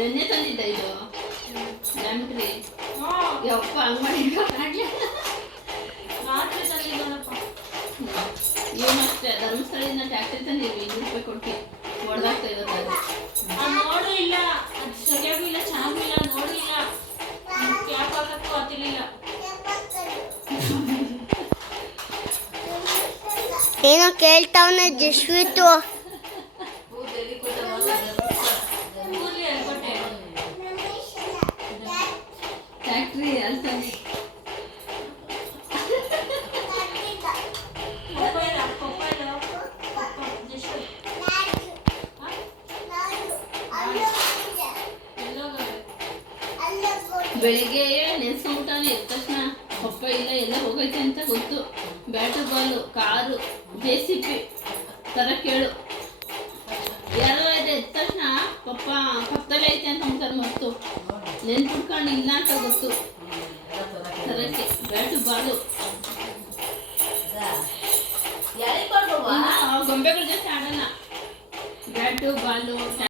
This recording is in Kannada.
ಎಣ್ಣೆ ತಂದಿದ್ದ ಇದು ಜಾಮಿಟ್ರಿ ಯಪ್ಪ ಹಂಗೆ ಮಾಡಿದ್ವಿ ರಾತ್ರಿ ತಂದಿದ್ದಾನಪ್ಪ. ಏನಷ್ಟೇ ಧರ್ಮಸ್ಥಳದಿಂದ ಟ್ಯಾಕ್ಟ್ರಿ ತಂದಿದ್ವಿ 200 ರೂಪಾಯಿ ಕೊಟ್ಟು ಹೊಡೆದಾಗ್ತಾ ಇರೋದು ಅದು. ನೋಡು ಇಲ್ಲ, ಅದು ಸರಿಯಾಗೂ ಇಲ್ಲ, ಚೆನ್ನಾಗೂ ಇಲ್ಲ, ನೋಡು ಇಲ್ಲ, ಕ್ಯಾಪ್ ಹಾಕಕ್ಕೂ ಆಗ್ತಿರ್ಲಿಲ್ಲ. ಏನೋ ಕೇಳ್ತಾವನೆ ಜಸ್ವಿತು. ಕೂರ್ಲಿ ಅನ್ಕೊಟ್ಟೆ. ಟ್ಯಾಕ್ಟ್ರಿ ಅಲ್ಲಿ ತಂದು ಬೆಳಿಗ್ಗೆ ನೆನ್ಸ್ಕೊಂಡ್ಬಿಟ್ಟಾನೆ ಎದ್ದ ತಕ್ಷಣ ಪಪ್ಪ ಇಲ್ಲ ಎಲ್ಲ ಹೋಗೈತೆ ಅಂತ ಗೊತ್ತು. ಬ್ಯಾಟು ಬಾಲು ಕಾರು JCB ತರ ಕೇಳು ಯಾರೋ ಇದೆ ಎದ್ದ ತಕ್ಷಣ ಪಪ್ಪ ಪಕ್ಕದಲ್ಲೇ ಐತೆ ಅಂತ ಅಂತಾರೆ. ಮತ್ತು ನೆನ್ಪಿಟ್ಕೊಂಡು ಇಲ್ಲ ಅಂತ ಗೊತ್ತು ತರಕ್ಕೆ ಬ್ಯಾಟು ಬಾಲು ಗೊಂಬೆಗಳ ಜೊತೆ ಆಡೋಣ. Bat ball